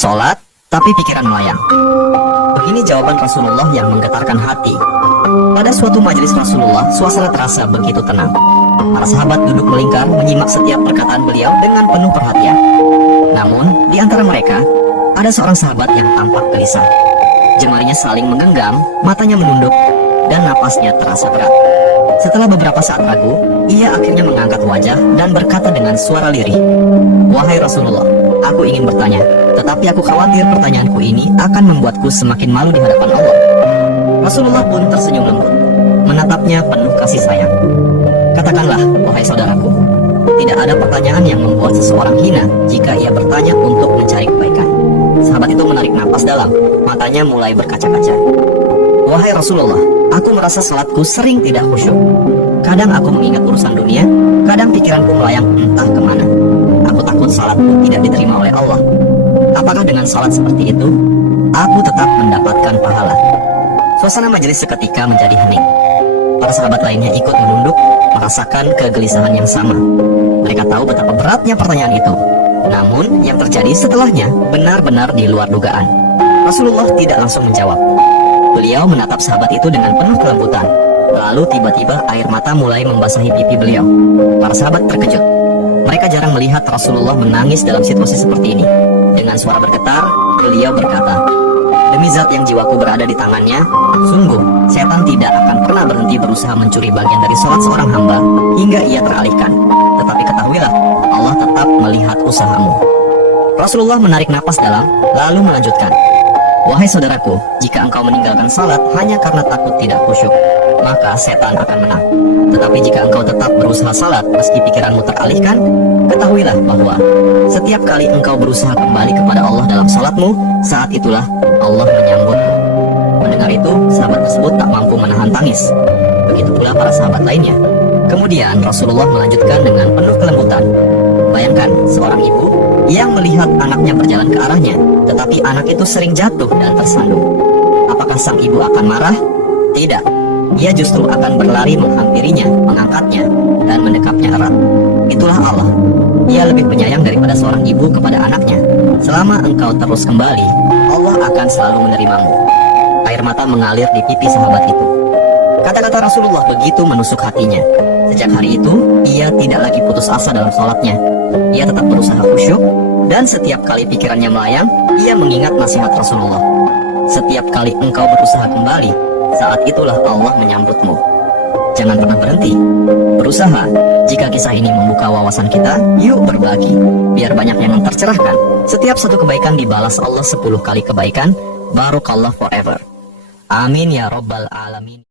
Sholat, tapi pikiran melayang. Begini jawaban Rasulullah yang menggetarkan hati. Pada suatu majelis Rasulullah, suasana terasa begitu tenang. Para sahabat duduk melingkar menyimak setiap perkataan beliau dengan penuh perhatian. Namun, di antara mereka, ada seorang sahabat yang tampak gelisah. Jemarinya saling menggenggam, matanya menunduk, dan napasnya terasa berat. Setelah beberapa saat ragu, ia akhirnya mengangkat wajah dan berkata dengan suara lirih, "Wahai Rasulullah, aku ingin bertanya, tetapi aku khawatir pertanyaanku ini akan membuatku semakin malu di hadapan Allah." Rasulullah pun tersenyum lembut, menatapnya penuh kasih sayang. "Katakanlah, wahai saudaraku, tidak ada pertanyaan yang membuat seseorang hina jika ia bertanya untuk mencari kebaikan." Sahabat itu menarik napas dalam, matanya mulai berkaca-kaca. "Wahai Rasulullah, aku merasa salatku sering tidak khusyuk. Kadang aku mengingat urusan dunia, kadang pikiranku melayang entah kemana. Aku takut salatku tidak diterima oleh Allah. Apakah dengan salat seperti itu, aku tetap mendapatkan pahala?" Suasana majelis seketika menjadi hening. Para sahabat lainnya ikut menunduk, merasakan kegelisahan yang sama. Mereka tahu betapa beratnya pertanyaan itu. Namun, yang terjadi setelahnya benar-benar di luar dugaan. Rasulullah tidak langsung menjawab. Beliau menatap sahabat itu dengan penuh kelembutan. Lalu tiba-tiba air mata mulai membasahi pipi beliau. Para sahabat terkejut. Mereka jarang melihat Rasulullah menangis dalam situasi seperti ini. Dengan suara bergetar, beliau berkata, "Demi zat yang jiwaku berada di tangannya, sungguh setan tidak akan pernah berhenti berusaha mencuri bagian dari sholat seorang hamba hingga ia teralihkan. Tetapi ketahuilah, Allah tetap melihat usahamu." Rasulullah menarik napas dalam, lalu melanjutkan, "Wahai saudaraku, jika engkau meninggalkan salat hanya karena takut tidak khusyuk, maka setan akan menang. Tetapi jika engkau tetap berusaha salat meski pikiranmu teralihkan, ketahuilah bahwa setiap kali engkau berusaha kembali kepada Allah dalam salatmu, saat itulah Allah menyambutmu." Mendengar itu, sahabat tersebut tak mampu menahan tangis. Begitu pula para sahabat lainnya. Kemudian Rasulullah melanjutkan dengan penuh kelembutan, "Bayangkan seorang ibu yang melihat anaknya berjalan ke arahnya, tetapi anak itu sering jatuh dan tersandung. Apakah sang ibu akan marah? Tidak. Ia justru akan berlari menghampirinya, mengangkatnya, dan mendekapnya erat. Itulah Allah. Ia lebih penyayang daripada seorang ibu kepada anaknya. Selama engkau terus kembali, Allah akan selalu menerimamu." Air mata mengalir di pipi sahabat itu. Kata-kata Rasulullah begitu menusuk hatinya. Sejak hari itu, ia tidak lagi putus asa dalam sholatnya. Ia tetap berusaha khusyuk, dan setiap kali pikirannya melayang, ia mengingat nasihat Rasulullah. "Setiap kali engkau berusaha kembali, saat itulah Allah menyambutmu." Jangan pernah berhenti berusaha. Jika kisah ini membuka wawasan kita, yuk berbagi, biar banyak yang tercerahkan. Setiap satu kebaikan dibalas Allah 10 kali kebaikan. Barakallah forever. Amin ya Rabbal Alamin.